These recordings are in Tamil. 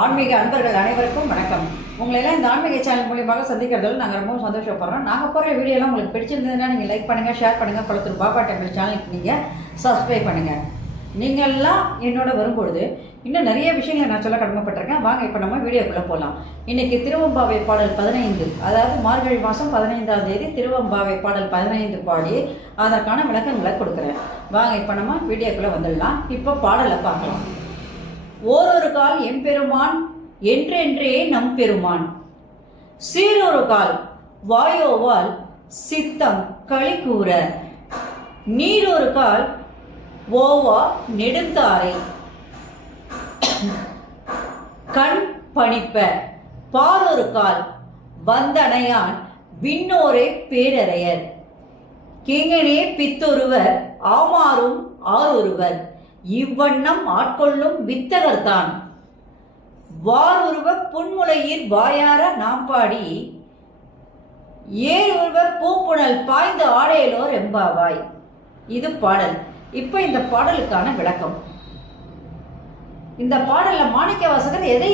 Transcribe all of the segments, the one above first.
ஆன்மீக அன்பர்கள் அனைவருக்கும் வணக்கம். உங்களை எல்லாம் இந்த ஆன்மீக சேனல் மூலியமாக சந்திக்கிறதுல நாங்கள் ரொம்ப சந்தோஷப்படுறோம். நாங்கள் போகிற வீடியோலாம் உங்களுக்கு பிடிச்சிருந்ததுன்னா நீங்கள் லைக் பண்ணுங்கள், ஷேர் பண்ணுங்கள், குளத்தூர் பாபா டெம்பிள் சேனலுக்கு நீங்கள் சப்ஸ்கிரைப் பண்ணுங்கள். நீங்கள்லாம் என்னோட வரும்பொழுது இன்னும் நிறைய விஷயங்களை நான் சொல்ல கடமைப்பட்டிருக்கேன். வாங்க இப்போ நம்ம வீடியோக்குள்ளே போகலாம். இன்றைக்கி திருவம்பாவை பாடல் 15, அதாவது மார்கழி மாதம் 15ஆம் தேதி திருவம்பாவை பாடல் 15 பாடி அதற்கான விளக்கங்களை கொடுக்குறேன். வாங்க இப்போ நம்ம வீடியோக்குள்ளே வந்துடலாம். இப்போ பாடலை பார்க்கலாம். ஓரொரு கால் எம்பெருமான் என்றென்றே நம் பெருமான், சீரொரு கால் வாயோவால் சித்தம் களி கூற, நீரொரு கால் ஓவா நெடுந்தாரை கண் பணிப்ப, பாரொரு கால் வந்தனையான் விண்ணோரே பேரறையர், கிங்கனே பித்தொருவர் ஆமாறும் ஆரொருவர், இவ்வண்ணம் ஆட்கொள்ளும் வித்தகர்தான், வாருருவ புன்முலையில் வாயார நாம் பாடி, ஏருருவர் பூப்புணல் பாய்ந்து ஆடையலோர் எம்பாவாய். இது பாடல். இப்ப இந்த பாடலுக்கான விளக்கம். இந்த பாடல்ல மாணிக்கவாசகர் எதை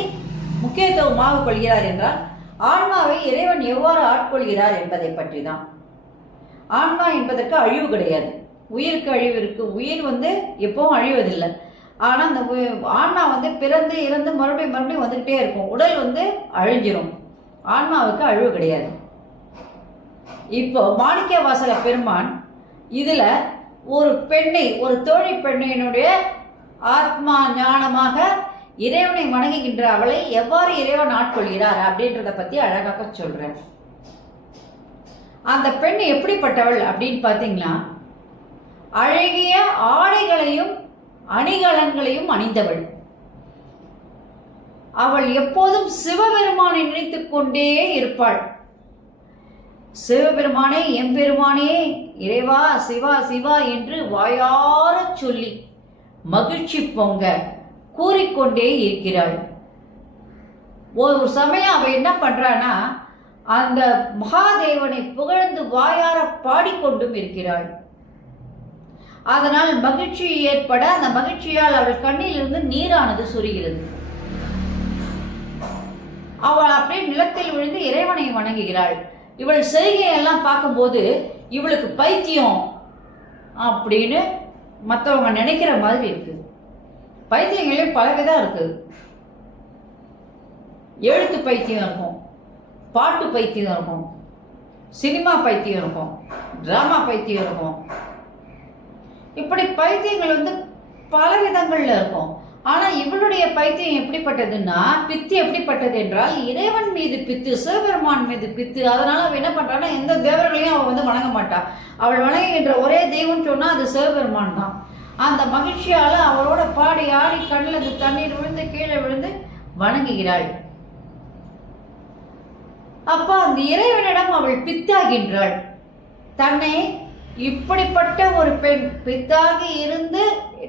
முக்கியத்துவமாக கொள்கிறார் என்றால், ஆன்மாவை இறைவன் எவ்வாறு ஆட்கொள்கிறார் என்பதை பற்றி தான். ஆன்மா என்பதற்கு அழிவு கிடையாது, உயிருக்கு அழிவு இருக்கு. உயிர் எப்பவும் அழிவதில்லை. ஆனா அந்த ஆன்மா பிறந்து இறந்து மறுபடியும் வந்துகிட்டே இருக்கும். உடல் அழிஞ்சிரும். ஆன்மாவுக்கு அழிவு கிடையாது. இப்போ மாணிக்கவாசக பெருமான் இதுல ஒரு பெண்ணை, ஒரு தோழி பெண்ணினுடைய ஆத்மா ஞானமாக இறைவனை வணங்குகின்ற அவளை எவ்வாறு இறைவன் ஆட்கொள்கிறார் அப்படின்றத பத்தி அழகாக சொல்றேன். அந்த பெண் எப்படிப்பட்டவள் அப்படின்னு பாத்தீங்கன்னா, அழகிய ஆடைகளையும் அணிகலன்களையும் அணிந்தவள். அவள் எப்போதும் சிவபெருமானை நினைத்துக் கொண்டே இருப்பாள். சிவபெருமானே, எம்பெருமானே, இறைவா, சிவா சிவா என்று வாயார சொல்லி மகிழ்ச்சி பொங்க கூறிக்கொண்டே இருக்கிறாள். ஒரு சமயம் அவ என்ன பண்றானா, அந்த மகாதேவனை புகழ்ந்து வாயார பாடிக்கொண்டும் இருக்கிறாள். அதனால் மகிழ்ச்சி ஏற்பட அந்த மகிழ்ச்சியால் அவள் கண்ணிலிருந்து நீரானது சுரிகிறது. அவள் அப்படியே நிலத்தில் விழுந்து இறைவனை வணங்குகிறாள். இவள் செய்கையெல்லாம் பார்க்கும்போது இவளுக்கு பைத்தியம் அப்படின்னு மற்றவங்க நினைக்கிற மாதிரி இருக்கு. பைத்தியங்களே பலவிதம் இருக்கு. எழுத்து பைத்தியம் இருக்கும், பாட்டு பைத்தியம் இருக்கும், சினிமா பைத்தியம் இருக்கும், டிராமா பைத்தியம் இருக்கும். இப்படி பைத்தியங்கள் பல விதங்கள்ல இருக்கும். ஆனா இவளுடைய பைத்தியம் எப்படிப்பட்டதுன்னா, பித்து எப்படிப்பட்டது என்றால், இறைவன் மீது பித்து, சிவபெருமான் மீது பித்து. அதனால அவ என்ன பண்றான்னா, எந்த தேவர்களையும் அவ வணங்க மாட்டா. அவள் வணங்குகின்ற ஒரே தெய்வம் சொன்னா அது சிவபெருமான் தான். அந்த மகிழ்ச்சியால அவளோட பாடி ஆடி கண்ணில் தண்ணீர் விழுந்து கீழே விழுந்து வணங்குகிறாள். அப்ப அந்த இறைவனிடம் அவள் பித்தாகின்றாள். தன்னை இப்படிப்பட்ட ஒரு பெண் பித்தாகி இருந்து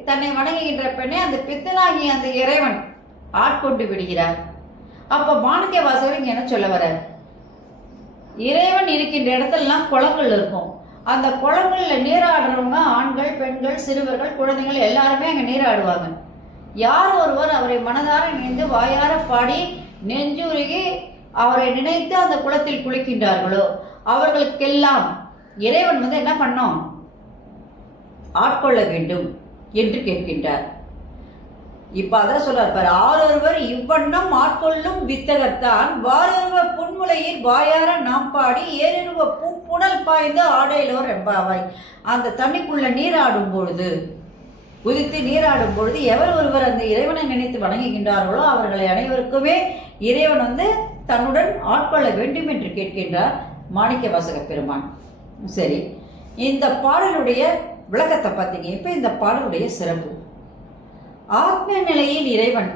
தன்னை வணங்குகின்ற பெண்ணை அந்த பித்தனாகி அந்த இறைவன் ஆட்கொண்டு விடுகிறார். அப்ப மாணிக்கவாசகர் இங்க என்ன சொல்ல வர, இறைவன் இருக்கின்ற இடத்துலலாம் குளங்கள் இருக்கும். அந்த குளங்கள்ல நீராடுறவங்க ஆண்கள், பெண்கள், சிறுவர்கள், குழந்தைகள் எல்லாருமே அங்க நீராடுவாங்க. யார் ஒருவர் அவரை மனதார நினைந்து வாயார பாடி நெஞ்சுருகி அவரை நினைத்து அந்த குளத்தில் குளிக்கின்றார்களோ அவர்களுக்கெல்லாம் இறைவன் என்ன பண்ணோம், ஆட்கொள்ள வேண்டும் என்று கேட்கின்றார். இப்ப அதான் சொல்றார், ஆரொருவர் இவ்வண்ணம் ஆட்கொள்ளும் வித்தகர்தான், வாரொருவர் புன்முலையில் வாயார நாம் பாடி, ஏறுருவ பூப்புணல் பாய்ந்து ஆடையிலோர் எம்பாவாய். அந்த தண்ணிக்குள்ள நீராடும் பொழுது, குதித்து நீராடும் பொழுது எவர் ஒருவர் அந்த இறைவனை நினைத்து வணங்குகின்றார்களோ அவர்களை அனைவருக்குமே இறைவன் தன்னுடன் ஆட்கொள்ள வேண்டும் என்று கேட்கின்றார் மாணிக்கவாசக பெருமான். சரி, இந்த பாடலுடைய விளக்கத்தை பார்த்தீங்க. இப்ப இந்த பாடலுடைய சிறப்பு, ஆத்ம நிலையில் இறைவன்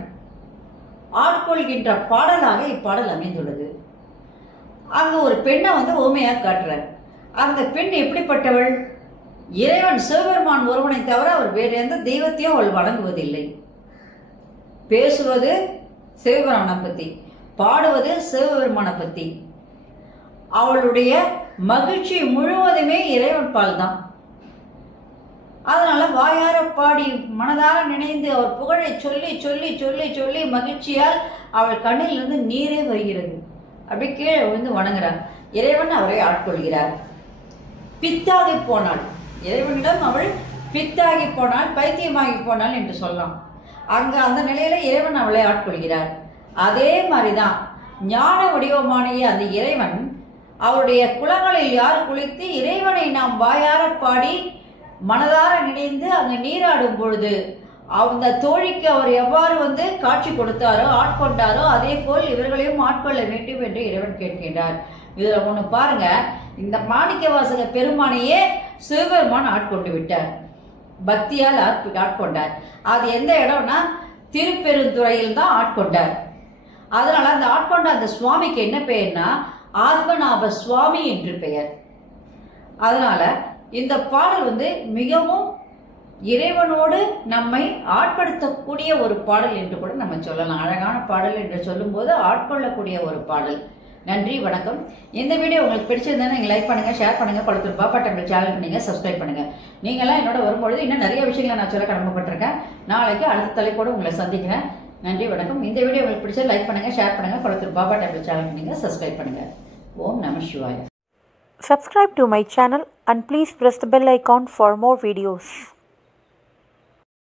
ஆட்கொள்கின்ற பாடலாக இப்பாடல் அமைந்துள்ளது. அங்க ஒரு பெண்ணை ஓமையா காட்டுறார். அந்த பெண் எப்படிப்பட்டவள், இறைவன் சிவபெருமான் ஒருவனை தவிர அவர் வேறு எந்த தெய்வத்தையும் அவள் வணங்குவதில்லை. பேசுவது சிவபெருமானை பத்தி, பாடுவது சிவபெருமானை பத்தி. அவளுடைய மகிழ்ச்சி முழுவதுமே இறைவன் பால் தான். அதனால் வாயார பாடி மனதார நினைந்து அவர் புகழை சொல்லி சொல்லி சொல்லி சொல்லி மகிழ்ச்சியால் அவள் கண்ணிலிருந்து நீரே வருகிறது. அப்படியே கீழே விழுந்து வணங்குறார். இறைவன் அவரை ஆட்கொள்கிறார். பித்தாகி போனாள். இறைவனிடம் அவள் பித்தாகி போனாள், பைத்தியமாகி போனாள் என்று சொல்லலாம். அங்கே அந்த நிலையில இறைவன் அவளை ஆட்கொள்கிறார். அதே மாதிரிதான் ஞான வடிவமானிய அந்த இறைவன் அவருடைய குளங்களில் யார் குளித்து இறைவனை நாம் வாயார பாடி மனதார நினைந்து அங்கே நீராடும் பொழுது அந்த தோழிக்கு அவர் எவ்வாறு காட்சி கொடுத்தாரோ ஆட்கொண்டாரோ அதே போல் இவர்களையும் ஆட்கொள்ள வேண்டும் என்று இறைவன் கேட்கின்றார். இதுல ஒண்ணு பாருங்க, இந்த மாணிக்கவாசக பெருமானையே சிவபெருமான் ஆட்கொண்டு விட்டார், பக்தியால் ஆட்கொண்டார். அது எந்த இடம்னா திருப்பெருந்துறையில் தான் ஆட்கொண்டார். அதனால அந்த ஆட்கொண்ட அந்த சுவாமிக்கு என்ன பெயர்னா ஆத்மநாப சுவாமி என்று பெயர். அதனால இந்த பாடல் மிகவும் இறைவனோடு நம்மை ஆட்படுத்தக்கூடிய ஒரு பாடல் என்று கூட நம்ம சொல்லலாம். அழகான பாடல் என்று சொல்லும்போது ஆட்கொள்ளக்கூடிய ஒரு பாடல். நன்றி, வணக்கம். இந்த வீடியோ உங்களுக்கு பிடிச்சிருந்தா நீங்கள் லைக் பண்ணுங்க, ஷேர் பண்ணுங்க, கொளத்தூர் பாப்பா டெம்பிள் சேனலுக்கு நீங்கள் சப்ஸ்கிரைப் பண்ணுங்க. நீங்களாம் என்னோட வரும்பொழுது இன்னும் நிறைய விஷயங்களை நான் சொல்ல கடமைப்பட்டிருக்கேன். நாளைக்கு அடுத்த தலைப்போடு உங்களை சந்திக்கிறேன். நன்றி, வணக்கம். இந்த வீடியோ உங்களுக்கு பிடிச்சா லைக் பண்ணுங்க, ஷேர் பண்ணுங்க, கொளத்தூர் பாப்பா டெம்பிள் சேனலுக்கு நீங்கள் சப்ஸ்கிரைப் பண்ணுங்க. ஓம் நம சிவாய. Subscribe to my channel and please press the bell icon for more videos.